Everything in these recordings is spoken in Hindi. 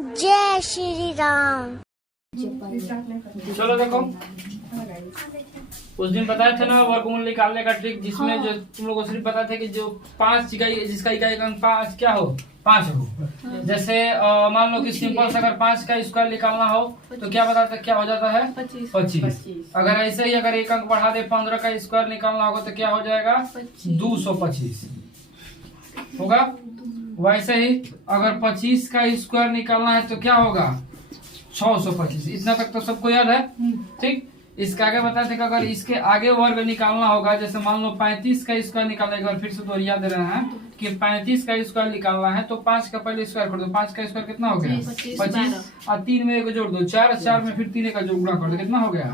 जय श्री राम। चलो देखो, उस दिन बताए थे ना वर्गमूल निकालने का ट्रिक, जिसमें जो तुम लोग को सिर्फ बताए थे कि जो 5 इकाई, जिसका इकाई का अंक 5 क्या हो, 5 हो। जैसे मान लो कि सिंपल से अगर 5 का स्क्वायर निकालना हो तो क्या बताते, क्या हो जाता है 25। अगर ऐसे ही अगर एक अंक बढ़ा दे 15 का स्क्वायर निकालना होगा तो क्या हो जाएगा 225 होगा। वैसे ही अगर 25 का स्क्वायर निकालना है तो क्या होगा 625। इतना तक तो सबको याद है, ठीक। इसके आगे बताते कि अगर इसके आगे वर्ग निकालना होगा, जैसे मान लो 35 का स्क्वायर निकालना है, एक बार फिर से दोहरा दे रहे हैं कि 35 का स्क्वायर निकालना है तो 5 का पहले स्क्वायर कर दो। 5 का स्क्वायर कितना हो गया 25 और 3 में एक जोड़ दो 4, 4 में फिर 3 का जोड़ गुणा कर दो, कितना हो गया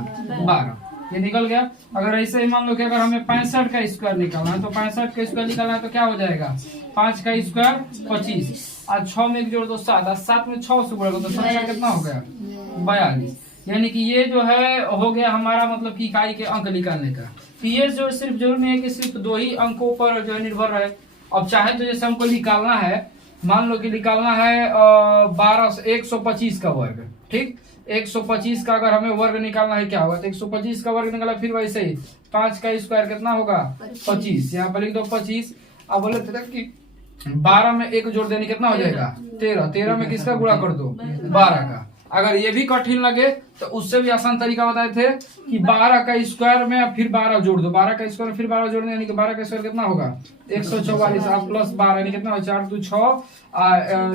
12, ये निकल गया। अगर ऐसे ही मान लो कि अगर हमें 65 का स्क्वायर निकालना है तो 65 का स्क्वायर निकालना है तो क्या हो जाएगा 5 का स्क्वायर 25 और 6 में एक जोड़ दो 7 और 7 में 6 से गुणा कर दो, 7 कितना हो गया 42। यानी कि ये जो है हो गया हमारा मतलब कि इकाई के अंक निकालने का। तो ये जो सिर्फ जरूरी नहीं है कि सिर्फ 2 ही अंकों पर जो है निर्भर रहे। अब चाहे तो जैसे हमको निकालना है, मान लो कि निकालना है 125 का वर्ग, ठीक। 125 का अगर हमें वर्ग निकालना है क्या होगा, तो 125 का वर्ग निकाला, फिर वैसे ही 5 का स्क्वायर कितना होगा 25, यहाँ पर लिख दो 25। अब बोले थे कि 12 में एक जोड़ देने कितना हो जाएगा 13, 13 में किसका गुणा कर दो 12 का। अगर ये भी कठिन लगे तो उससे भी आसान तरीका बताए थे कि 12 का स्क्वायर में फिर 12 जोड़ दो, 12 का स्क्वायर में फिर 12 जोड़ने, यानी कि 12 का स्क्वायर कितना होगा 144 और प्लस 12 यानी कितना होगा 4 2 6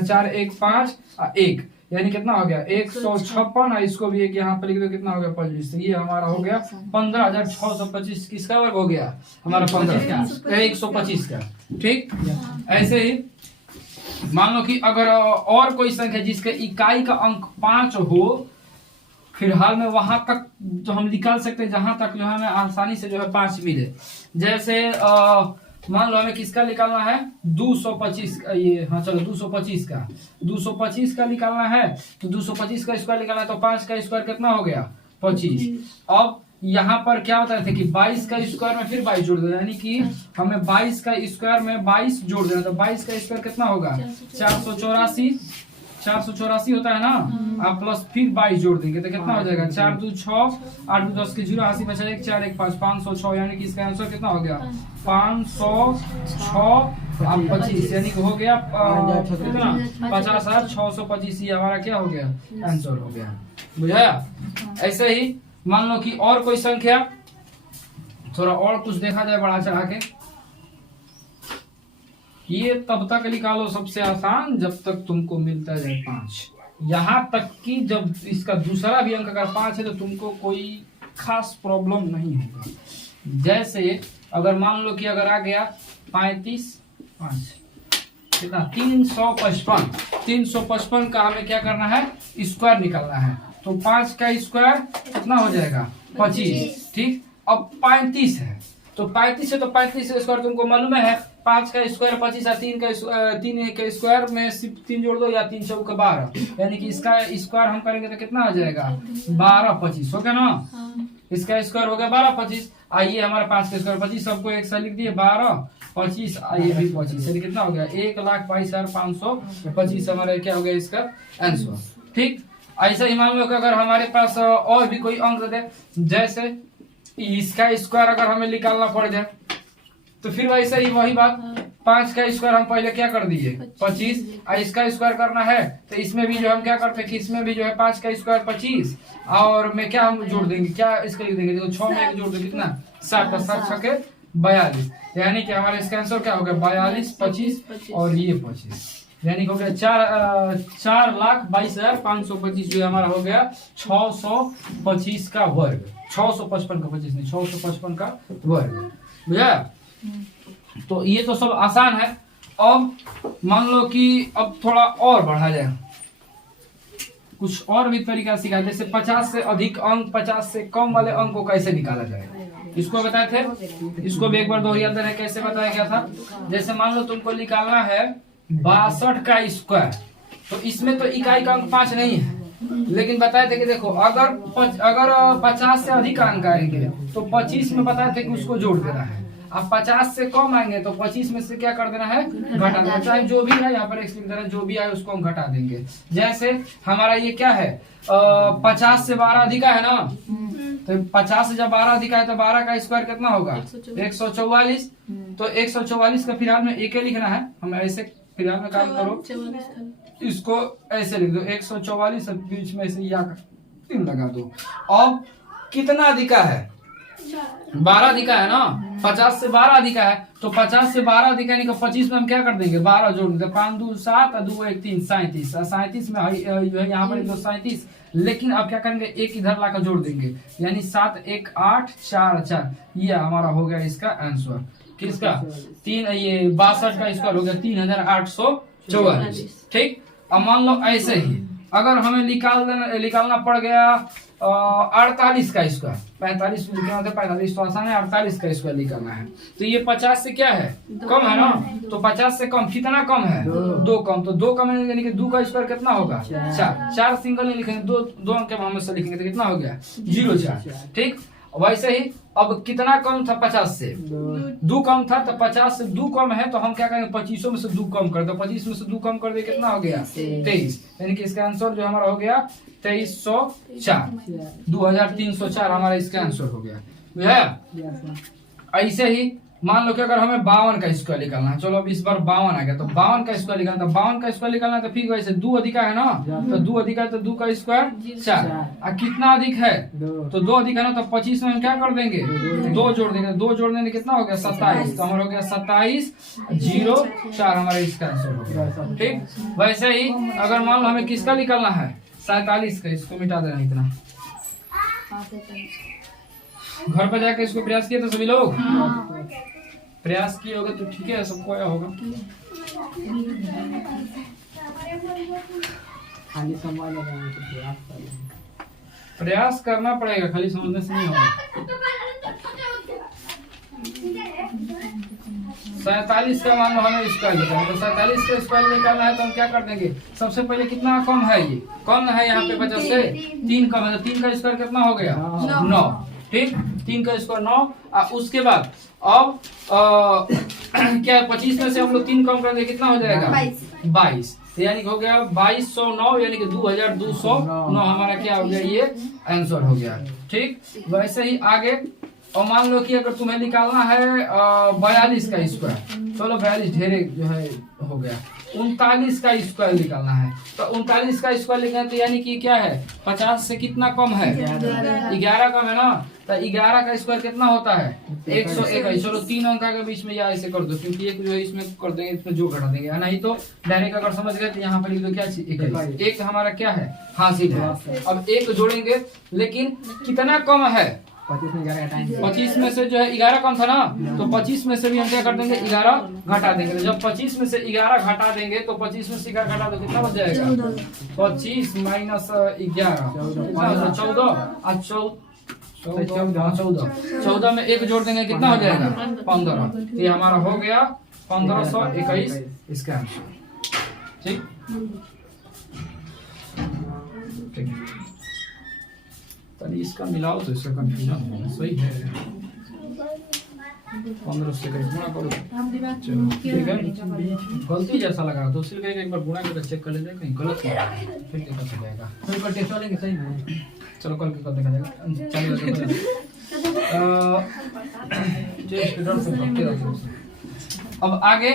4 1 5 1 यानी कितना हो गया 156। और इसको भी एक यहाँ पर लिख दो, कितना हो गया 25। ये हमारा हो गया 15,625 किसका वर्ग हो गया हमारा 125 का, ठीक। ऐसे ही मान लो कि अगर और कोई संख्या जिसके इकाई का अंक 5 हो, फिलहाल में वहां तक जो हम निकाल सकते हैं जहां तक जो हमें आसानी से जो है 5 मिले। जैसे मान लो हमें किसका निकालना है 225 का, ये हाँ चलो 225 का निकालना है तो 225 का स्क्वायर निकालना है तो 5 का स्क्वायर कितना हो गया 25। अब यहाँ पर क्या होता है कि 22 का स्क्वायर में फिर 22 जोड़ देना, यानी कि हमें 22 का स्क्वायर में 22 जोड़ देना, तो 22 का स्क्वायर कितना होगा 484 होता है ना। आप प्लस फिर 22 जोड़ देंगे तो कितना हो जाएगा 4 2 6 8 2 10 के 0 80 बचा 1 4 1 5 506, यानी कि इसका आंसर कितना हो गया 506 और 25, यानी कि हो गया कितना 50,625। ये हमारा क्या हो गया आंसर हो गया, बुझाया। ऐसे ही मान लो कि और कोई संख्या, थोड़ा और कुछ देखा जाए बढ़ा चढ़ा के। ये तब तक निकालो सबसे आसान जब तक तुमको मिलता जाए 5, यहाँ तक कि जब इसका दूसरा भी अंक अगर 5 है तो तुमको कोई खास प्रॉब्लम नहीं होगा। जैसे अगर मान लो कि अगर आ गया 35 5 कितना 355 का हमें क्या करना है स्क्वायर निकालना है, तो 5 का स्क्वायर कितना हो जाएगा 25, ठीक। अब 35 है तो 35 है तो 35 का स्क्वायर तुमको मालूम है 5 का स्क्वायर 25 और 3 के स्क्वायर में सिर्फ 3 जोड़ दो या 3 चौक 12, यानी कि इसका स्क्वायर हम करेंगे तो कितना हो जाएगा 12 25 हो गया ना। इसका स्क्वायर हो गया 12 25। आइए हमारा 5 का स्क्वायर 25 सबको एक साथ लिख दिए 12 25, आइए भी 25, यानी कितना हो गया 1,22,525 हमारा क्या हो गया इसका आंसर, ठीक। ऐसा ही मान लो कि अगर हमारे पास और भी कोई अंक दे, जैसे इसका स्क्वायर अगर हमें निकालना पड़ जाए तो फिर वैसे ही वही बात 5 का स्क्वायर हम पहले क्या कर दिए 25, और इसका स्क्वायर करना है तो इसमें भी जो हम क्या करते हैं कि इसमें भी जो है 5 का स्क्वायर 25 और में क्या हम जोड़ देंगे, क्या इसके लिख देंगे, देखो 6 में एक जोड़ देंगे कितना 7 7 6 के 42, यानी कि हमारा इसका आंसर क्या हो गया 42 25 और ये 25, यानी हो गया 4,22,525 जो हमारा हो गया 625 का वर्ग, 655 का 25 नहीं 655 का वर्ग, बुझा। तो ये तो सब आसान है। अब मान लो कि अब थोड़ा और बढ़ा जाए, कुछ और भी तरीका सिखाया, जैसे 50 से अधिक अंक 50 से कम वाले अंक को कैसे निकाला जाए, इसको बताए थे। इसको भी एक बार दोहरा दे रहे, कैसे बताया गया था। जैसे मान लो तुमको निकालना है 62 का स्क्वायर, तो इसमें तो इकाई का अंक 5 नहीं है, लेकिन बताए थे कि देखो अगर 50 से अधिक अंक आएंगे तो 25 में बताए थे कि उसको जोड़ देना है, अब 50 से कम आएंगे तो 25 में से क्या कर देना है, घटा देना। चाहे जो भी है यहाँ पर x लिख देना, जो भी आए उसको हम घटा देंगे। जैसे हमारा ये क्या है 50 से 12 अधिक है ना, तो 50 से जब 12 अधिक है तो 12 का स्क्वायर कितना होगा 144। तो 144 का फिलहाल में एक ही लिखना है, हम ऐसे फिलहाल में काम करो, इसको ऐसे लिख दो 144, बीच में ऐसे या लगा दो। अब कितना अधिका है 12 अधिका है ना, 50 से 12 अधिका है, तो 50 से 12 अधिका यानी कि 25 में हम क्या कर देंगे 12 जोड़ देंगे, 5 2 7 और 2 1 3 37, 37 में यहाँ पर 37, लेकिन अब क्या करेंगे एक इधर लाकर जोड़ देंगे, यानी 7 1 8 4 4, ये हमारा हो गया इसका आंसर। किसका 3 ये 62 का स्क्वायर हो गया 3844। ठीक, अब मान लो ऐसे ही अगर हमें निकालना पड़ गया 48 का स्क्वायर, 45 लिखना था 45 तो आसान है, 48 का स्क्वायर निकालना है, तो ये 50 से क्या है कम है ना, तो 50 से कम कितना कम है 2 कम, तो 2 कम है यानी कि 2 का स्क्वायर कितना होगा 4, 4 सिंगल नहीं लिखेंगे, 2 अंक हम हमेशा लिखेंगे तो कितना हो गया 0 4। ठीक, वैसे ही अब कितना कम था 50 से 2 कम था, तो 50 से 2 कम है तो हम क्या करेंगे 25 में से 2 कम कर दो, 25 में से 2 कम कर दे कितना हो गया 23, यानी कि इसका आंसर जो हमारा हो गया 2304, 2304 हमारा इसका आंसर हो गया। बुझाया। ऐसे ही मान लो कि अगर हमें 52 का स्क्वायर निकालना है, चलो अब इस बार 52 आ गया, तो 52 का स्क्वायर निकालना, तो 52 का स्क्वायर निकालना है तो फिर वैसे 2 अधिका है ना, तो 2 अधिका है तो 2 का स्क्वायर 4, और कितना अधिक है तो 2 अधिक है ना, तो 25 में हम क्या कर देंगे 2 जोड़ देंगे, 2 जोड़ने में कितना हो गया 27, तो हमारा हो गया 27 0 4 हमारा इसका आंसर हो गया। ठीक, वैसे ही अगर मान लो हमें किसका निकालना है 47 का, इसको मिटा देना इतना, घर पर जाकर इसको प्रयास किया तो सभी लोग प्रयास किए होगा तो ठीक है, सबको आया होगा। खाली समय लगाने प्रयास करना पड़ेगा, खाली समझने से नहीं होगा। 47 का मान लो हमें स्क्वायर निकालना है, तो 47 का स्क्वायर निकालना है तो हम क्या कर देंगे, सबसे पहले कितना कम है, ये कम है यहाँ पे 50 से 3 कम है, तो 3 का स्क्वायर कितना हो गया 9। ठीक, 3 का स्क्वायर 9, उसके बाद अब क्या 25 में से हम लोग 3 कम कर दे कितना हो जाएगा 22, तो यानी कि हो गया 2209, यानी कि 2209 हमारा क्या हो गया ये आंसर हो गया। ठीक, वैसे ही आगे और मान लो कि अगर तुम्हें निकालना है 42 का स्क्वायर, चलो 42 ढेरे जो है हो गया, 39 का स्क्वायर निकालना है, तो 39 का स्क्वायर लिखना है, तो यानी कि क्या है 50 से कितना कम है 11 कम है ना, तो 11 का स्क्वायर कितना होता है 101। चलो 3 अंक के बीच में या ऐसे कर दो, क्योंकि एक जो है इसमें कर देंगे, इसमें जो घटा देंगे, नहीं तो डायरेक्ट अगर समझ गए तो यहाँ पर लिख दो क्या चीज एक हमारा क्या है हासिल है। अब एक जोड़ेंगे, लेकिन कितना कम है 25 में से जो है 11 कम था ना, तो 25 में से भी हम क्या कर देंगे 11 घटा देंगे, जब 25 में से 11 घटा देंगे तो 25 में से 11 घटा दो कितना बच जाएगा 25 माइनस 11 14 में 1 जोड़ देंगे कितना हो जाएगा 15, तो ये हमारा हो गया 1521 इसका आंसर। ठीक, इसका मिलाओ तो इसका कंफ्यूजन सही है, 15 से गुणा करो, चलो ठीक है, गलती जैसा लगा तो सिर्फ एक बार गुणा करके चेक कर लेते कहीं गलत नहीं है, फिर देखा चलेगा, फिर कल टेस्ट लेंगे सही है, चलो कल के कल देखा जाएगा। अब आगे,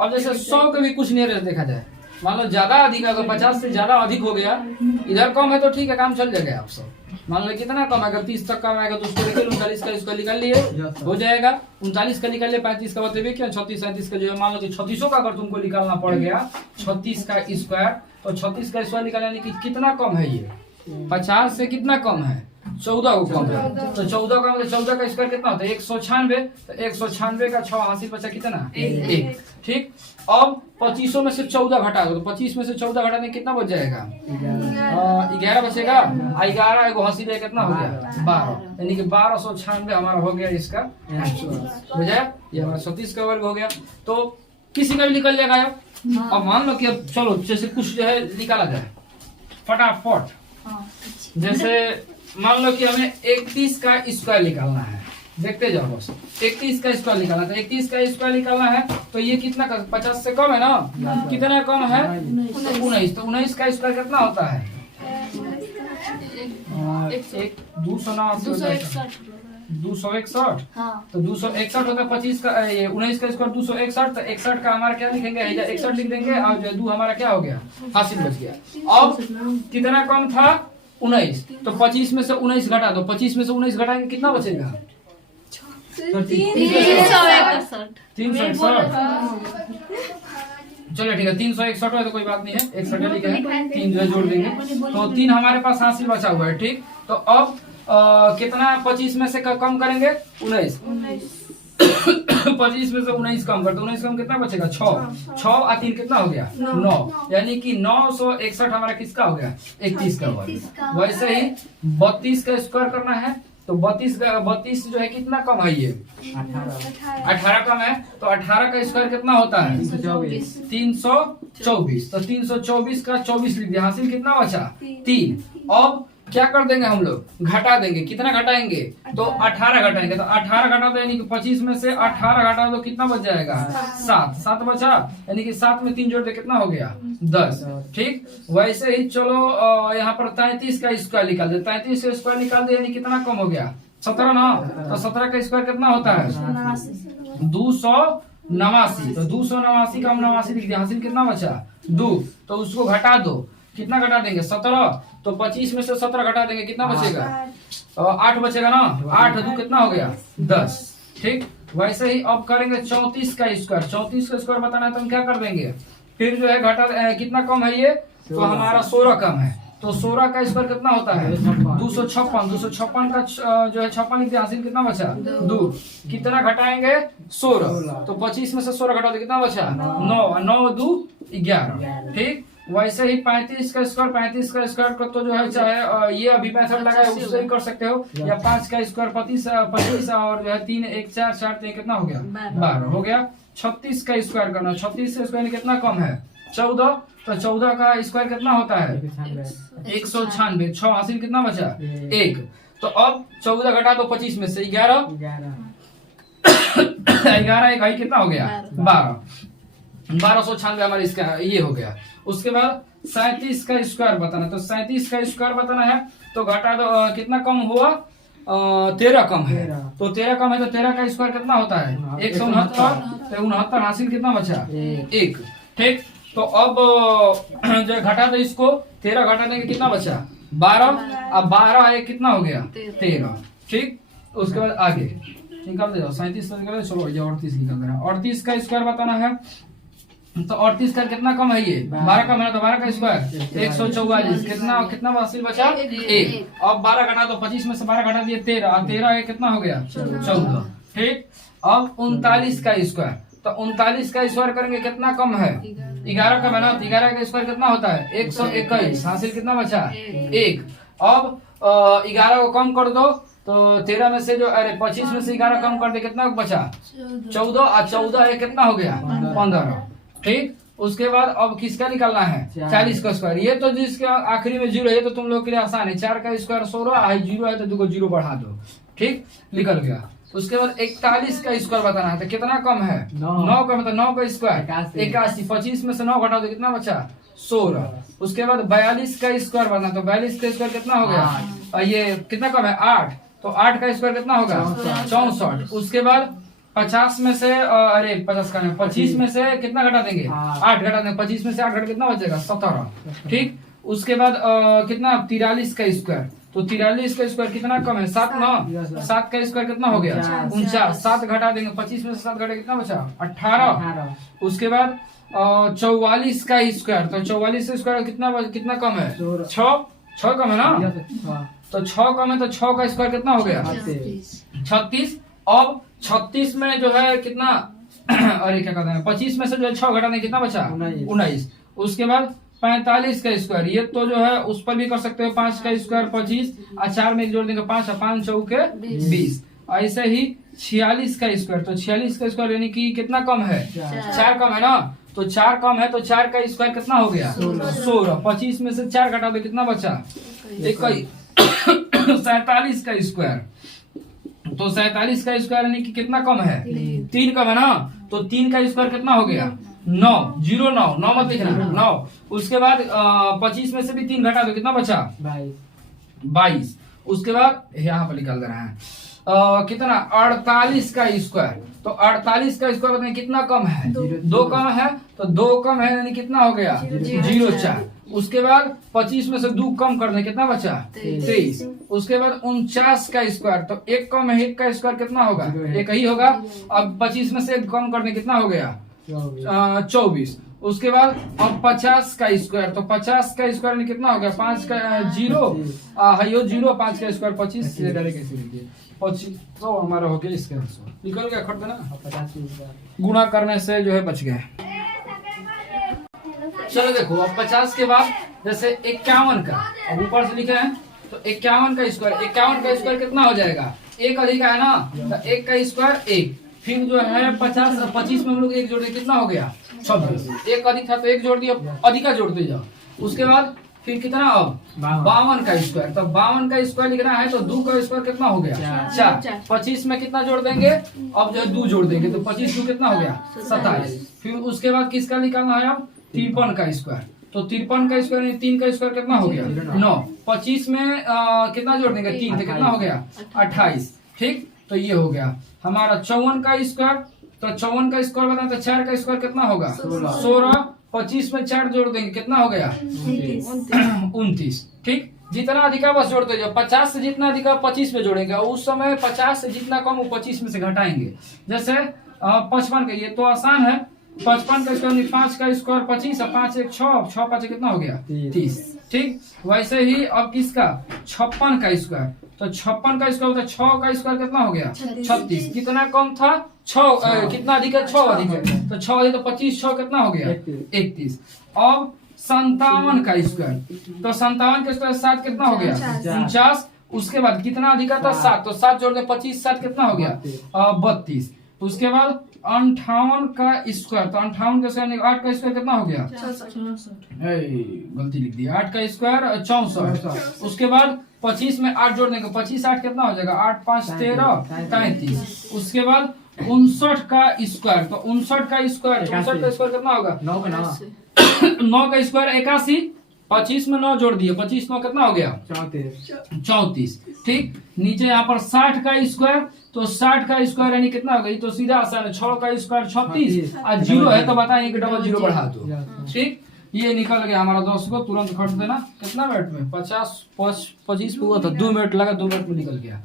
अब जैसे 100 के भी कुछ नियरेस्ट देखा जाए, मान लो ज्यादा अधिक अगर 50 से ज्यादा अधिक हो गया, इधर कम है तो ठीक है काम चल जाएगा। आप सब मान लो कितना कम आएगा 30 तक कम आएगा तो उसको लेके 39 का इसका निकाल लिए हो जाएगा, 39 का निकाल लिए 35 का बताइए क्या 36 37 का जो है, मान लो कि 3600 का अगर तुमको निकालना पड़ गया 36 का स्क्वायर, तो 36 का स्क्वायर निकालने की कितना कम है ये 50 से कितना कम है 14 को कम है, तो 14 का मतलब 14 का स्क्वायर कितना होता है 196, तो 196 का 6 हासिल बचा कितना 1। ठीक, अब 25 में से 14 घटा दो, तो 25 में से 14 घटाने कितना बच जाएगा 11 बचेगा, 11 एगो हासिल है कितना हो गया 12, यानी कि 1296 हमारा हो गया इसका आंसर। बुझाया, ये हमारा 37 का वर्ग हो गया, तो किसी का भी निकल जाएगा। अब मान लो कि अब चलो जैसे कुछ जो है निकाला जाए फटाफट, जैसे मान लो कि हमें 31 का स्क्वायर निकालना है, देखते जाओ बस। 31 का स्क्वायर निकालना, तो 31 का स्क्वायर निकालना है तो ये कितना 50 से कम है ना, कितना कम है 19, तो 19 का स्क्वायर कितना होता है 261, तो 261 होता है 25 का, ये 19 का स्क्वायर 261, तो 61 का हमारा क्या लिखेंगे 61 लिख देंगे, और जो 2 हमारा क्या हो गया हासिल बच गया। अब कितना कम था 19, तो 25 में से 19 घटा दो, 25 में से 19 घटाएंगे कितना बचेगा 361। चलिए ठीक है 361 है तो कोई बात नहीं है, 61 लिखे हैं, 3 जो है जोड़ देंगे, तो 3 हमारे पास हासिल बचा हुआ है। ठीक, तो अब कितना 25 में से कम करेंगे 19 25 में से 19 कम करते, 19 कम कितना बचेगा 6 और 3 कितना हो गया 9, यानी कि 961 हमारा किसका हो गया 31 का हो गया। वैसे ही 32 का स्क्वायर करना है, तो 32 जो है कितना कम है, ये 18 कम है, तो 18 का स्क्वायर कितना होता है 324, तो 324 का 24 लिख दिया, हासिल कितना बचा 3। अब क्या कर देंगे हम लोग घटा देंगे, कितना घटाएंगे तो 18 घटाएंगे, तो 18 घटा दो यानी कि 25 में से 18 घटा दो कितना बच जाएगा 7 बचा, यानी कि 7 में 3 जोड़ दे कितना हो गया 10। ठीक, वैसे ही चलो यहाँ पर 33 का स्क्वायर निकाल दे, 33 का स्क्वायर निकाल दे यानी कितना कम हो गया 17 ना, तो 17 का स्क्वायर कितना होता है 289, तो 289 का हम 89 लिख दिया, हासिल कितना बचा 2, तो उसको घटा दो, कितना घटा देंगे 17, तो 25 में से 17 घटा देंगे कितना बचेगा 8 बचेगा ना, 8 2 कितना हो गया 10। ठीक, वैसे ही अब करेंगे 34 का स्क्वायर, 34 का स्क्वायर बताना है तो हम क्या कर देंगे, फिर जो है घटा कितना कम है ये, तो हमारा 16 कम है, तो 16 का स्क्वायर कितना होता है 256 का जो है 56 लिख दिया, हासिल कितना बचा 2, कितना घटाएंगे 16, तो 25 में से 16 घटा दो कितना बचा 9 2 11। ठीक, वैसे ही 35 का स्क्वायर को तो जो है चाहे ये अभी मेथड लगा है उससे ही कर सकते हो, या 5 का स्क्वायर 25 और जो है 3 1 4 4 3 कितना हो गया 12 हो गया। 36 का स्क्वायर करना, 36 का स्क्वायर कितना कम है 14, तो 14 का स्क्वायर कितना होता है 196, 6 हासिल कितना बचा 1, तो अब 14 घटा दो 25 में से 11 1 कितना हो गया 1296 हमारे इसका ये हो गया। उसके बाद 37 का स्क्वायर बताना, तो 37 का स्क्वायर बताना है तो घटा दो कितना कम हुआ 13 कम है, तो 13 कम है तो 13 का स्क्वायर कितना होता है 169, तो 69 हासिल कितना बचा 1। ठीक, तो अब जो घटा दो इसको 13 घटा देंगे कितना बचा 12, अब 12 है कितना हो गया 13। ठीक, उसके बाद आगे निकाल दे जाओ 37 का निकाल, चलो 38 निकाल दे रहा है। 38 का स्क्वायर बताना है, तो 38 का कितना कम है ये 12 कम है, तो 12 का स्क्वायर 144, कितना हासिल बचा 1। अब 12 घटा दो 25 में से 12 घटा दिए 13, 13 कितना हो गया 14। ठीक, अब 39 का स्क्वायर, तो 39 का स्क्वायर करेंगे कितना कम है 11 कम है ना, तो 11 का स्क्वायर कितना होता है 121, हासिल कितना बचा 1। अब 11 को कम कर दो, तो 13 में से जो 25 में से 11 कम कर दे कितना बचा 14, और 14 है कितना हो गया 15। ठीक, उसके बाद अब किसका निकालना है 40 का स्क्वायर, ये तो जिसके आखिरी में 0 है तो तुम लोग के लिए आसान है, 4 का स्क्वायर 16 है, 0 है तो 2 को 0 बढ़ा दो। ठीक, निकल गया। उसके बाद 41 का स्क्वायर बताना है, तो कितना कम है 9 कम है, तो 9 का स्क्वायर 81, 25 में से 9 घटा दो कितना बचा 16। उसके बाद 42 का स्क्वायर बताना, तो 42 का स्क्वायर कितना हो गया ये कितना कम है 8, तो 8 का स्क्वायर कितना होगा 64। उसके बाद 50 में से 25 में से कितना घटा देंगे 8 घटा देंगे, 25 में से 8 घटा कितना बचेगा 17। ठीक, उसके बाद कितना 43 का स्क्वायर, तो 43 का स्क्वायर कितना कम है 7 ना, 7 का स्क्वायर कितना हो गया 49, 7 घटा देंगे 25 में से 7 घटा कितना बचा 18। उसके बाद 44 का स्क्वायर, तो 44 का स्क्वायर कितना कम है 6 कम है ना, तो 6 कम है तो 6 का स्क्वायर कितना हो गया 36। अब 36 में जो है कितना अरे क्या कहते हैं 25 में से जो है 6 घटाने कितना बचा 19। उसके बाद 45 का स्क्वायर, ये तो जो है उस पर भी कर सकते हो, 5 का स्क्वायर 25 और 4 में जोड़ देंगे 5 और 5 चौके 20। ऐसे ही 46 का स्क्वायर, तो 46 का स्क्वायर यानी कि कितना कम है 4 कम है ना, तो 4 कम है तो 4 का स्क्वायर कितना हो गया 16। 25 में से 4 घटा दो कितना बचा 21। 47 का स्क्वायर, तो 47 का स्क्वायर यानी कि कितना कम है? 3 कम है ना, तो 3 का स्क्वायर कितना हो गया? 9, 0 9 9 मत लिखना 9। उसके बाद 25 में से भी 3 घटा दो, कितना बचा? 22। उसके बाद यहाँ पर निकाल दे रहे हैं कितना? 48 का स्क्वायर। तो 48 का स्क्वायर बताएं कितना कम है? 2 कम है, तो 2 कम है यानी कितना हो गया? 0 4। उसके बाद 25 में से 2 कम कर दें, कितना बचा? 23। उसके बाद 49 का स्क्वायर, तो 1 कम है, 1 का स्क्वायर कितना होगा? 1 ही होगा। अब 25 में से 1 कम कर दें, कितना हो गया? 24। उसके बाद अब 50 का स्क्वायर, तो 50 का स्क्वायर में कितना हो गया? 5 का 0 0 5 का स्क्वायर 25 से डायरेक्ट कैसे लिखिए? 25 तो हमारा हो गया इसके आंसर निकल गया। खट देना, गुणा करने से जो है बच गए। चलो देखो, अब 50 के बाद जैसे 51 का, अब ऊपर से लिखे हैं तो 51 का स्क्वायर, 51 का स्क्वायर कितना हो जाएगा? 1 अधिक है ना, तो 1 का स्क्वायर 1। फिर जो है 50 और 25 में हम लोग 1 जोड़ दें, कितना हो गया? 26। 1 अधिक था तो 1 जोड़ दिया, अधिका जोड़ते जाओ। उसके बाद फिर कितना? अब 52 का स्क्वायर, तो 52 का स्क्वायर लिखना है तो 2 का स्क्वायर कितना हो गया? 4। 25 में कितना जोड़ देंगे? अब जो है 2 जोड़ देंगे, तो 25 2 कितना हो गया? 27। फिर उसके बाद किसका निकालना है? अब 53 का स्क्वायर, तो 53 का स्क्वायर 3 का स्क्वायर कितना हो गया? 9। 25 में कितना जोड़ देंगे? 3, तो कितना हो गया? 28। ठीक, तो ये हो गया हमारा 54 का स्क्वायर। तो 54 का स्क्वायर बना तो 4 का स्क्वायर कितना होगा? 16। 25 में 4 जोड़ देंगे, कितना हो गया? 29। ठीक, जितना अधिका बस जोड़ते जाओ। 50 से जितना अधिका 25 में जोड़ेंगे, उस समय 50 से जितना कम वो 25 में से घटाएंगे। जैसे 55 का, ये तो आसान है। 55 का स्क्वायर 5 का स्क्वायर 25 और 5 1 6, 6 5 कितना हो गया? 30। ठीक, वैसे ही अब किसका? 56 का स्क्वायर, तो 56 का स्क्वायर होता है 6 का स्क्वायर कितना हो गया? 36। कितना कम था? 6 कितना अधिक है? 6 अधिक है, तो 6 अधिक तो 25 6 कितना हो गया? 31। अब 57 का स्क्वायर, तो 57 का स्क्वायर 7 कितना हो गया? 49। उसके बाद कितना अधिक था? 7, तो 7 जोड़ दे 25 7 कितना हो गया? 32। उसके बाद 58 का स्क्वायर, तो 58 का स्क्वायर 8 का स्क्वायर कितना हो गया? 64। गलती लिख दी, 8 का स्क्वायर 64। उसके बाद 25 में 8 जोड़ देंगे, 25 8 कितना हो जाएगा? 8 5 13 33। उसके बाद 59 का स्क्वायर, तो 59 का स्क्वायर 64 का स्क्वायर कितना होगा? 9 का स्क्वायर 81। 25 में 9 जोड़ दिए, 25 9 कितना हो गया? 34। ठीक, नीचे यहाँ पर 60 का स्क्वायर, तो 60 का स्क्वायर यानी कितना हो गई? तो सीधा आसान है, 6 का स्क्वायर 36 और 0 है तो बताएं कि डबल 0 बढ़ा दो। ठीक, ये निकल गया हमारा 10 को। तुरंत खर्च देना। कितना मिनट में? 25 हुआ था, 2 मिनट लगा, 2 मिनट में निकल गया।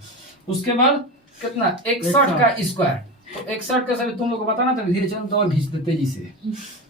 उसके बाद कितना? 61 का स्क्वायर, तो 61 का सभी तुम लोग को बताना था, धीरे चलो तो और खींच दे तेजी से।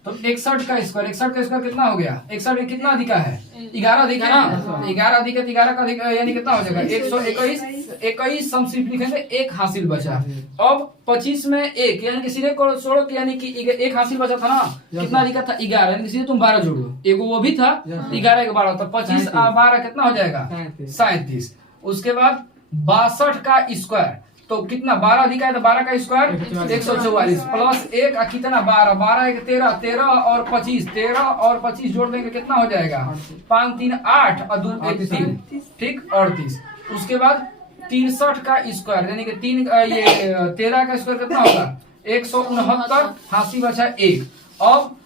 तो 61 का स्क्वायर, 61 का स्क्वायर कितना हो गया? 61 में कितना अधिका है? 11 अधिक है ना, 11 अधिक है, 11 का अधिक यानी कितना हो जाएगा? 121। 21 हम सिर्फ लिखेंगे, 1 हासिल बचा। अब 25 में 1 यानी कि सीधे 16 यानी कि 1 हासिल बचा था ना, कितना अधिका था? 11, यानी कि सीधे तुम 12 जोड़ दो, एगो वो भी था 11 1 12, तो 25 और 12 कितना हो जाएगा? 37। उसके बाद 62 का स्क्वायर, तो कितना? 12 अधिक है तो 12 का स्क्वायर 144 प्लस 1 कितना? 12 12 1 13 13 और 25 13 और 25 जोड़ देंगे, कितना हो जाएगा? 5 3 8 और 2 1 3। ठीक, 38। उसके बाद 63 का स्क्वायर यानी कि 13 का स्क्वायर कितना होगा? 169, हासिल बचा 1। अब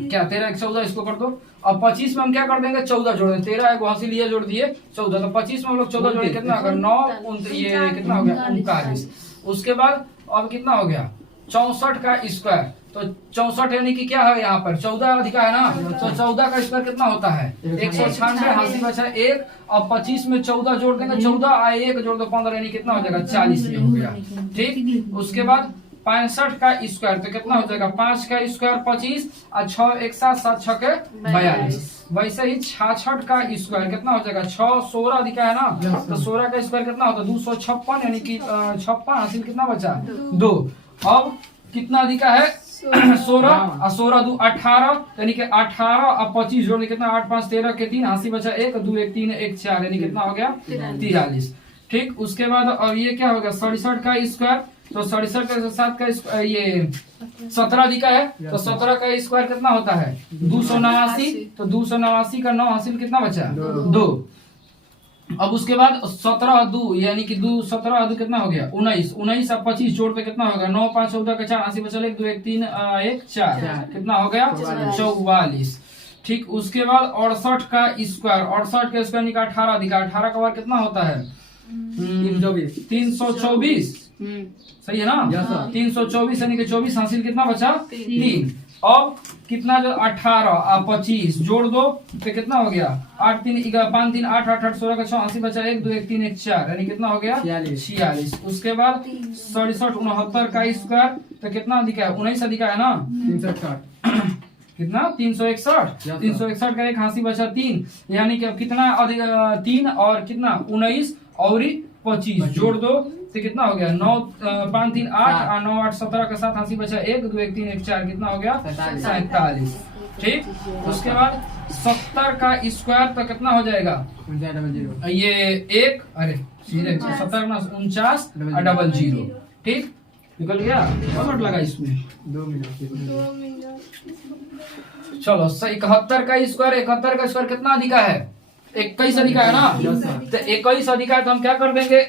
क्या 13 14 इसको कर दो। अब 25 में हम क्या कर देंगे? 14 जोड़ देंगे, 13 एक हासिल ये जोड़ दिए 14, तो 25 में हम लोग 14 जोड़े, कितना होगा? 9 ये कितना हो गया? 39। उसके बाद अब कितना हो गया? 64 का स्क्वायर, तो 64 यानी कि क्या है यहाँ पर? 14 अधिका है ना, तो 14 का स्क्वायर कितना होता है? 196, हासिल बचा 1। अब 25 में 14 जोड़ देंगे, 14 और 1 जोड़ दो 15 यानी कितना हो जाएगा? 40 ये हो गया। ठीक, उसके बाद 65 का स्क्वायर, तो कितना हो जाएगा? 5 का स्क्वायर 25 और 6 1 7 7 6 के 42। वैसे ही 66 का स्क्वायर कितना हो जाएगा? 6 16 अधिका है ना, तो 16 का स्क्वायर कितना होता है? 256 यानी कि 56 हासिल कितना बचा? 2। अब कितना अधिका है? 16 और 16 2 18 यानी कि 18 और 25 जोड़ने कितना? 8 5 13 के 3, हासिल बचा 1 2 1 3 1 4 यानी कितना हो गया? 43। ठीक, उसके बाद अब ये क्या होगा? 67 का स्क्वायर, तो 67 का 7 का ये 17 अधिका है, तो 17 का स्क्वायर कितना होता है? 289, तो 289 का 9 हासिल कितना बचा? 2। अब उसके बाद 17 दू यानी कि 17 दू कितना हो गया 19, 19 और 25 जोड़ पे कितना होगा 9 5 14 का 4 80 बचल 1 2 1 3 1 4 कितना हो गया 44। ठीक, उसके बाद 68 का स्क्वायर, 68 का स्क्वायर निकाल 18 दिखा, 18 का बार कितना होता है 324। सही है ना 324 यानी कि 24 हासिल कितना बचा 3। अब कितना जो 18 और 25 जोड़ दो तो कितना हो गया 8 3 5 3 8 8 8 16 का 6 80 बचा 1 2 1 3 1 4 यानी कितना हो गया 46। उसके बाद 67 69 का स्क्वायर तो कितना अधिक है 19 अधिक है ना 361 कितना 361 361 का एक हासिल बचा 3 यानी कि अब कितना अधिक 3 और कितना 19 और 25 जोड़ दो तो कितना हो गया 9 5 3 8 और 9 8 17 का 7 हासिल बचा 1 2 1 3 1 4 कितना हो गया 47। ठीक, उसके बाद 70 का स्क्वायर तो कितना हो जाएगा ये 1 अरे 70 ना 49 और 00। ठीक, निकल गया मिनट लगा इसमें 2 मिनट। चलो 71 का स्क्वायर, 71 का स्क्वायर कितना अधिका है 21 अधिका है ना, तो 21 अधिका है तो हम क्या कर देंगे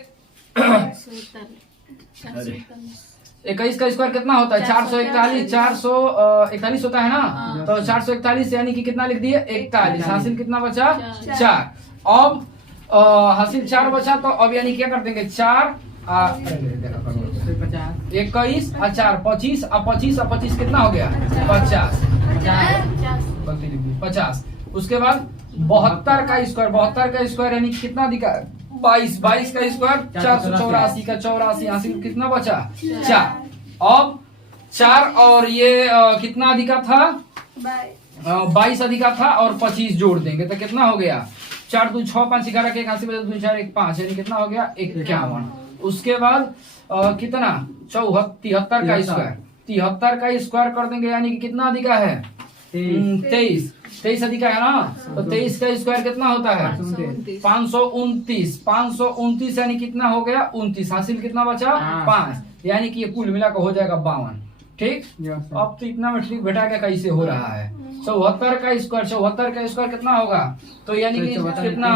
21 का स्क्वायर कितना होता है 441 441 होता है ना, तो 441 यानी कि कितना लिख दिए 41, हासिल कितना बचा 4। अब हासिल 4 बचा तो अब यानी क्या कर देंगे 4 21 और 4 25 और 25 और 25 कितना हो गया 50। उसके बाद 72 का स्क्वायर, 72 का स्क्वायर यानी कितना दिखा 22, 22 का स्क्वायर 484 का 84 हासिल कितना बचा 4। अब 4 और ये कितना अधिका था 22 अधिका था और 25 जोड़ देंगे तो कितना हो गया 4 2 6 5 11 के 81 बचा 2 4 1 5 यानी कितना हो गया 51। उसके बाद कितना 73 का स्क्वायर, 73 का स्क्वायर कर देंगे यानी कि कितना अधिका है 23 अधिका है ना, तो 23 का स्क्वायर कितना होता है 529, 529 यानी कितना हो गया 29, हासिल कितना बचा 5 यानी कि ये कुल मिला कर हो जाएगा 52। ठीक, अब तो इतना में ठीक बेटा क्या कैसे हो रहा है 74 का स्क्वायर, 74 का स्क्वायर कितना होगा तो यानी कि कितना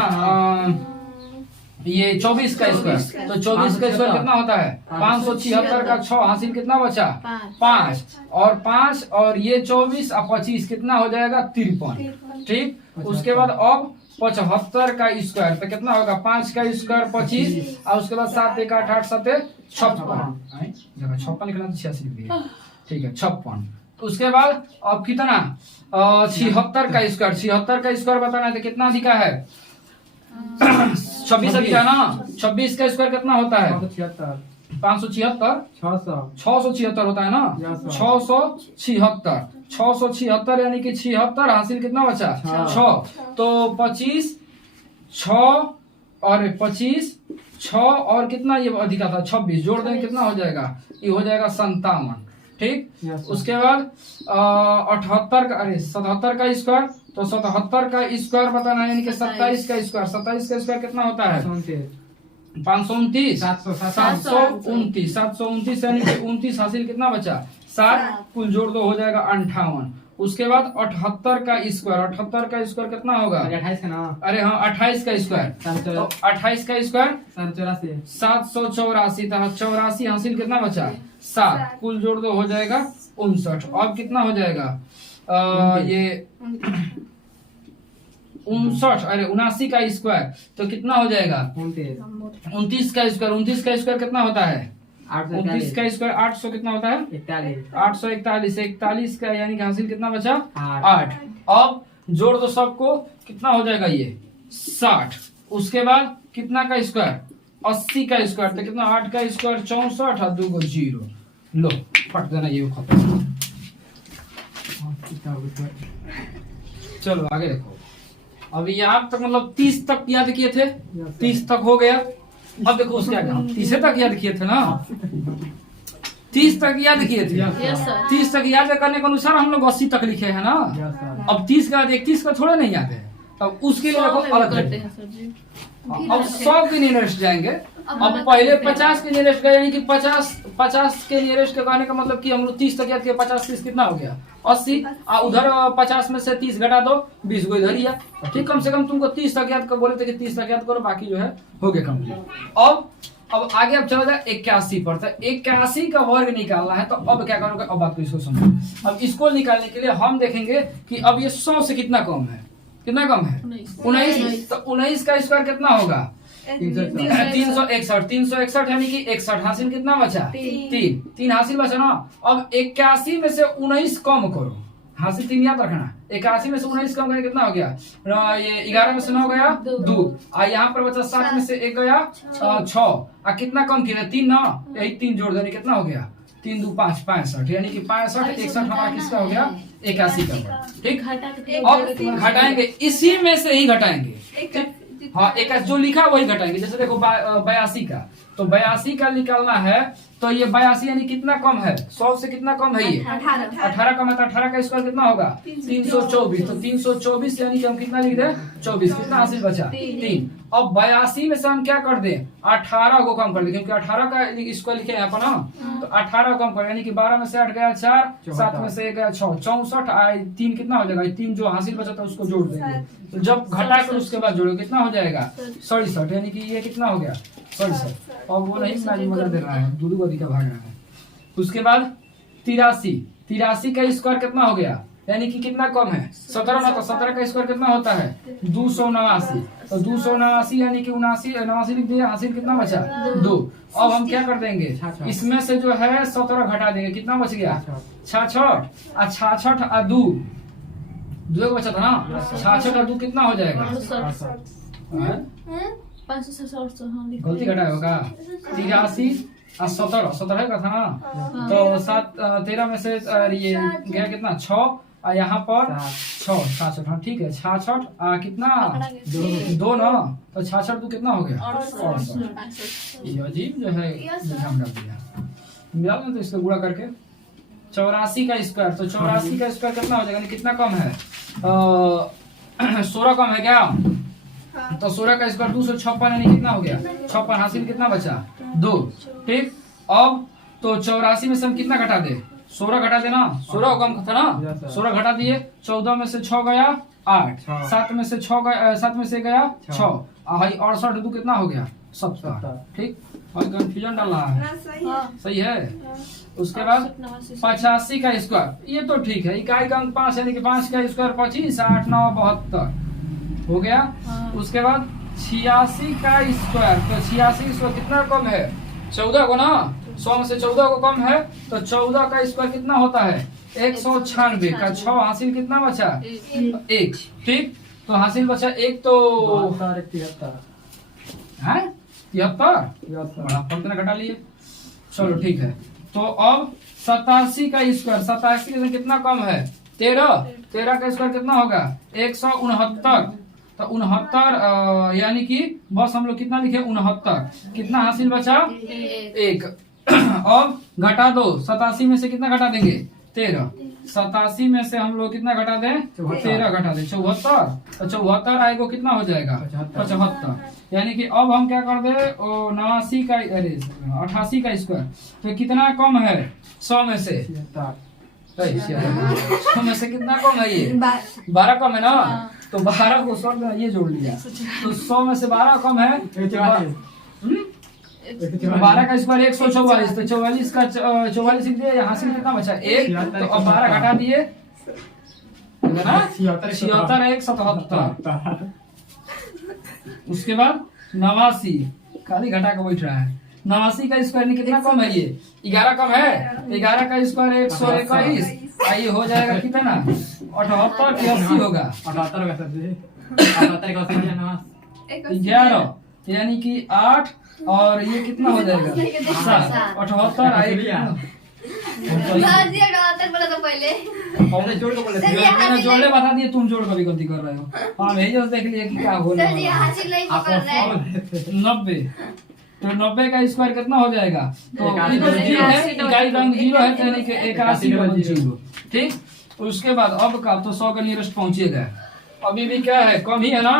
ये 24 का स्क्वायर, तो 24 का स्क्वायर कितना होता है 576 का 6 हासिल कितना बचा 5 और 5 और ये 24 और 25 कितना हो जाएगा 53। ठीक, उसके बाद अब 75 का स्क्वायर तो कितना होगा 5 का स्क्वायर 25 और उसके बाद 7 1 8 8 7 56 लिखना तो 86। ठीक है 56। उसके बाद अब कितना 76 का स्क्वायर, 76 का स्क्वायर बताना है तो कितना अधिका है 26 अधिका है ना, 26 का स्क्वायर कितना होता है 576 676 होता है ना 676 यानी कि 76 हासिल कितना बचा 6, तो 25 6 और 25 6 और कितना ये अधिका था 26 जोड़ देंगे कितना हो जाएगा ये हो जाएगा 57। ठीक, उसके बाद 78 का 77 का स्क्वायर, तो 77 का स्क्वायर बताना है यानी कि 27 का स्क्वायर, 27 का स्क्वायर कितना होता है 529 729 यानी कि 29 हासिल कितना बचा 7, कुल जोड़ दो हो जाएगा 58। उसके बाद 78 का स्क्वायर, 78 का स्क्वायर कितना होगा 28 का ना, अरे हाँ 28 का स्क्वायर, तो 28 का स्क्वायर 784, तो 84 हासिल कितना बचा 7, कुल जोड़ दो हो जाएगा 59। अब कितना हो जाएगा ये 59 अरे 79 का स्क्वायर तो कितना हो जाएगा 29 का स्क्वायर, 29 का स्क्वायर कितना होता है 29 का स्क्वायर 800 कितना होता है 841, 41 का यानी कि हासिल कितना बचा 8। अब जोड़ दो सबको कितना हो जाएगा ये 60। उसके बाद कितना का स्क्वायर 80 का स्क्वायर तो कितना 8 का स्क्वायर 64 और 2 0 लो फट देना ये खत्म। चलो आगे देखो, अभी यहाँ तक मतलब 30 तक याद किए थे, 30 तक हो गया। अब देखो उसके आगे हम 30 तक याद किए थे ना, 30 तक याद किए थे, 30 तक याद करने के अनुसार हम लोग 80 तक लिखे हैं ना। अब 30 का 31 का थोड़ा नहीं याद है, अब उसके लिए देखो अलग करते है। हैं सर जी। अब 100 के नियरेस्ट जाएंगे। अब पहले 50 के नियरेस्ट गए, यानी कि 50 के नियरेस्ट के कहने का मतलब कि हम लोग 30 तक याद किया, 50 30 कितना हो गया 80। उधर 50 में से 30 घटा दो, 20 को इधर ही है। ठीक, कम से कम तुमको 30 तक याद कर बोले थे कि 30 तक याद करो, बाकी जो है हो गया कंप्लीट। अब आगे अब चला जाए 81 पर। तो 81 का वर्ग निकालना है, तो अब क्या करोगे, अब आपको इसको समझो। अब इसको निकालने के लिए हम देखेंगे कि अब ये 100 से कितना कम है, कितना कम है 19। तो 19 का स्क्वायर कितना होगा 361। 361 यानी कि 61 हासिल कितना बचा 3 हासिल बचा ना। अब 81 में से 19 कम करो, हासिल 3 याद रखना। 81 में से 19 कम करके कितना हो गया, ये 11 में से 9 गया 2, और यहाँ पर बचा 7 में से 1 गया 6, कितना कम किया 3 ना, यही 3 जोड़ देने कितना हो गया 3 2 5 65, यानी कि 65 61 हमारा किसका हो गया 81 का। ठीक, अब घटाएंगे, इसी में से ही घटाएंगे। हाँ, एक जो लिखा वही घटाएंगे। जैसे देखो 82 का, तो 82 का निकालना है, तो ये 82 यानी कितना कम है 100 से कितना कम है, ये 18 कम है। तो 18 का स्क्वायर कितना होगा 324। तो 324 यानी कि हम कितना लिख दे 24, कितना हासिल बचा 3। अब 82 में से हम क्या कर दें 18 को कम कर दें, क्योंकि 18 का स्क्वायर लिखे यहाँ पर ना, तो 18 कम कर, यानी कि 12 में से 8 गया 4, 7 में से 1 गया 6, 64, 3 कितना हो जाएगा, 3 जो हासिल बचा था उसको जोड़ देंगे। तो जब घटा कर उसके बाद जोड़ो कितना हो जाएगा 67, यानी कि ये कितना हो गया 67। और वो नहीं मदद दे रहा है, दूर गति का भाग रहा है। उसके बाद 83 का स्क्वायर कितना हो गया, यानी कि कितना कम है 17 ना, तो 17 का स्क्वायर कितना होता है 279। तो 279 यानी कि 79 लिख दिया, हासिल कितना बचा 2। अब हम क्या कर देंगे, इसमें से जो है 17 घटा देंगे, कितना बच गया 66, 66 और 2 बचा था ना, 66 और 2 कितना हो जाएगा, गलती घटाया होगा 83 और 17 का था ना, तो 13 में से ये गया कितना 6, और यहाँ पर 6 66, हाँ ठीक है 66 कितना 2 ना, तो 66 2 कितना हो गया 68। ये अजीब जो है ध्यान रख दिया, मिला ना, तो इसको गुणा करके 84 का स्क्वायर, तो 84 का स्क्वायर कितना हो जाएगा, कितना कम है 16 कम है क्या, तो 16 का स्क्वायर 256, यानी कितना हो गया 56, हासिल कितना बचा 2। ठीक, अब तो 84 में से हम कितना घटा दे 16 घटा देना, 16 कम था ना, 16 घटा दिए, 14 में से 6 गया 8, 7 में से 6 गया, 7 में से गया 6, 68 2 कितना हो गया 70। ठीक, और कंफ्यूजन डाल रहा है, सही है। उसके बाद 85 का स्क्वायर, ये तो ठीक है, इकाई का अंक 5, यानी कि 5 का स्क्वायर 25, 8 9 72 हो गया। उसके बाद 86 का स्क्वायर, तो 86 स्क्वायर कितना कम है 14 को ना, 100 में से 14 को कम है, तो 14 का स्क्वायर कितना होता है 196 का 6, हासिल कितना बचा 1। ठीक, तो हासिल बचा 1, तो 73 बड़ा फर्क ना घटा लिए, चलो ठीक है। तो अब 87 का स्क्वायर, 87 से कितना कम है 13 का स्क्वायर कितना होगा 169, तो 69 यानी कि बस हम लोग कितना लिखे 69, कितना हासिल बचा 1। अब घटा दो, 87 में से कितना घटा देंगे 13, 87 में से हम लोग कितना घटा दें 13 घटा दें 74, तो 74 आएगा कितना हो जाएगा 75, यानी कि अब हम क्या कर दे 89 का, अरे 88 का स्क्वायर, तो कितना कम है 100 में से 100 में से कितना कम है, ये 12 कम है ना, तो 12 को 100 में ये जोड़ लिया, तो 100 में से 12 कम है 12 का स्क्वायर 144, तो 44 का 44 लिख दिया, यहाँ से कितना बचा 1, तो अब 12 घटा दिए ना 76 1 77। उसके बाद 89, खाली घटा के बैठ रहा है, 89 का स्क्वायर कितना कम है, ये 11 कम है, 11 का स्क्वायर 121, ये हो जाएगा कितना 78 के 80 होगा 11, यानी कि 8, और ये कितना हो जाएगा 78 आएगा, मैंने जोड़ने बता दिए, तुम जोड़ कभी गलती कर रहे हो। हाँ भेजो देख लिए कि क्या हो रहा है। 90, तो 90 का स्क्वायर कितना हो जाएगा, तो इकाई का अंक 0 है, यानी कि 81 0। ठीक, उसके बाद अब का तो 100 का नियरेस्ट पहुंचेगा, अभी भी क्या है, कम ही है ना।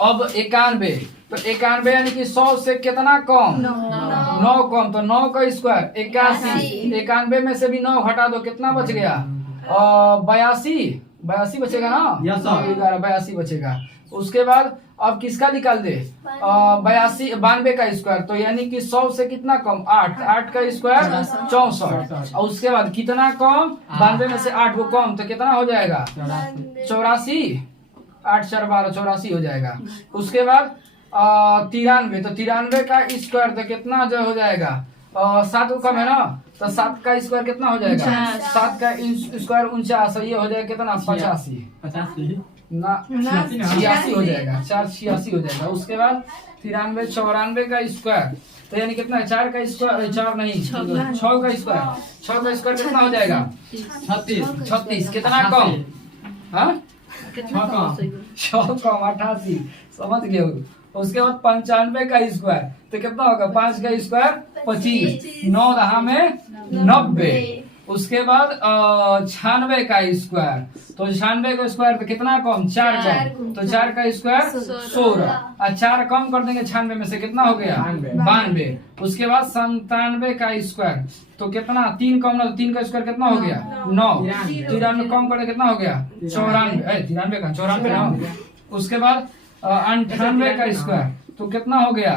अब 91, तो 91 यानी कि 100 से कितना कम, 9 कम, तो 9 का स्क्वायर 81। 91 में से भी 9 हटा दो, कितना बच गया, 82 बचेगा ना, 82 बचेगा। उसके बाद अब किसका निकाल दे, 92 का स्क्वायर, तो यानी कि 100 से कितना कम, 8 का स्क्वायर 64। और उसके बाद कितना कम, 92 में से 8 वो कम, तो कितना हो जाएगा, 84, 8 4 12 84 हो जाएगा। उसके बाद 93, तो 93 का स्क्वायर तो कितना जो हो जाएगा, 7 को कम है ना, तो 7 का स्क्वायर कितना हो जाएगा, 7 का स्क्वायर 49, ये हो जाएगा कितना, 85 ना, 86 हो जाएगा, 486 हो जाएगा। उसके बाद 93 94 का स्क्वायर, तो यानी कितना, 4 का स्क्वायर, 4 नहीं 6 का स्क्वायर, 6 का स्क्वायर कितना हो जाएगा, 36 कितना कम, हाँ 6 कम 88, समझ गए हो। उसके बाद 95 का स्क्वायर, तो कितना होगा, 5 का स्क्वायर 25, 9 दहा में 90। उसके बाद 96 का स्क्वायर, तो 96 का स्क्वायर पे कितना कम, 4 कम, तो 4 का स्क्वायर 16, और 4 कम कर देंगे 96 में से, कितना हो गया, 92। उसके बाद 97 का स्क्वायर, तो कितना, 3 कम ना, तो 3 का स्क्वायर कितना हो गया, 9, 93 कम कर दे कितना हो गया, 94 का 94 ना। उसके बाद 98 का स्क्वायर, तो कितना हो गया,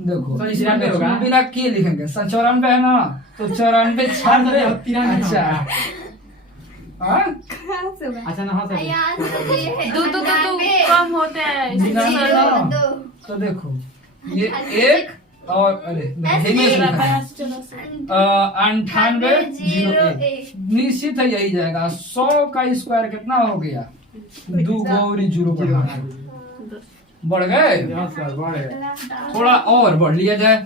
देखो बिना के लिखेंगे, 94 है ना, तो 94 96, अच्छा अच्छा ना, दो कम होते हैं, तो देखो ये 1 और अरे 98 01, निश्चित है यही जाएगा। 100 का स्क्वायर कितना हो गया, 2 गौरी 0 बढ़ गए, थोड़ा और बढ़ लिया जाए,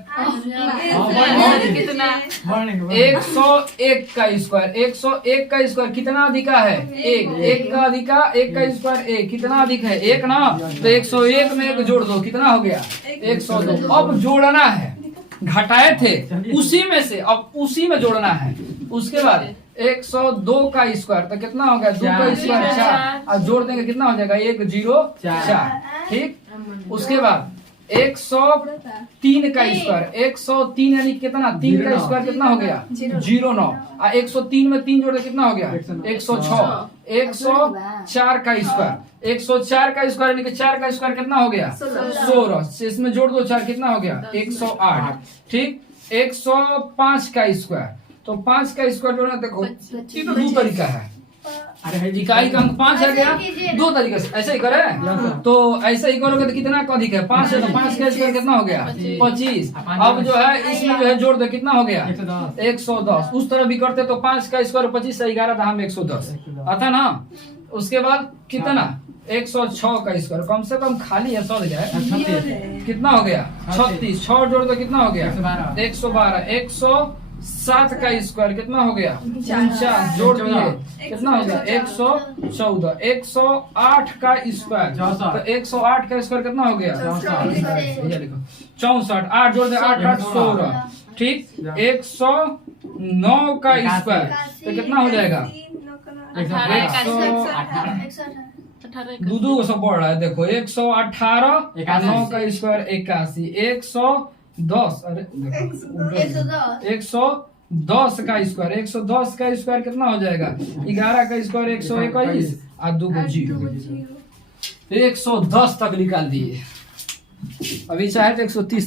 101 का स्क्वायर, 101 का स्क्वायर कितना अधिका है, 1 का अधिका, 1 का स्क्वायर 1 कितना अधिक है, 1 ना, तो 101 में 1 जोड़ दो, कितना हो गया, 102। अब जोड़ना है, घटाए थे उसी में से, अब उसी में जोड़ना है। उसके बाद 102 का स्क्वायर, तो कितना हो गया, 2 का स्क्वायर 4, अब जोड़ देंगे कितना हो जाएगा, 104, ठीक। उसके बाद 103 का स्क्वायर, 103 यानी कितना, 3 का स्क्वायर कितना हो गया, 09, और 103 में 3 जोड़ कितना हो गया, 106। 104 का स्क्वायर, 104 का स्क्वायर यानी कि 4 का स्क्वायर कितना हो गया, 16, इसमें जोड़ दो 4 कितना हो गया, 108, ठीक। 105 का स्क्वायर, तो 5 का स्क्वायर जोड़ना, देखो ये तो 2 तरीका है, इकाई का अंक 5 है गया, 2 तरीके से, ऐसे ही करे, तो ऐसे ही करोगे तो कितना अधिक है, 5 है, तो 5 का स्क्वायर कितना हो गया, 25। अब जो है इसमें जो है जोड़ दो, कितना हो गया, 110। उस तरह भी करते तो 5 का स्क्वायर 25 से 11 दहा में 110 आता ना। उसके बाद कितना, 106 का स्क्वायर, कम से कम खाली है, सौ जाए, कितना हो गया, 36, 6 जोड़ दो कितना हो गया, 112। 107 का स्क्वायर कितना हो गया, 49, जोड़ दिए कितना हो गया, 114। 108 का स्क्वायर, तो 108 का स्क्वायर कितना हो गया, 64, 8 जोड़ दे, 8 8 16, ठीक। 109 का स्क्वायर, तो कितना हो जाएगा, 2 सब बढ़ रहा है, देखो 118, 9 का स्क्वायर 81, 110, अरे 110 का स्क्वायर, 110 का स्क्वायर कितना हो जाएगा, 11 का स्क्वायर 121, और 2 को 0, 110 तक निकाल दिए। अभी चाहे तो 130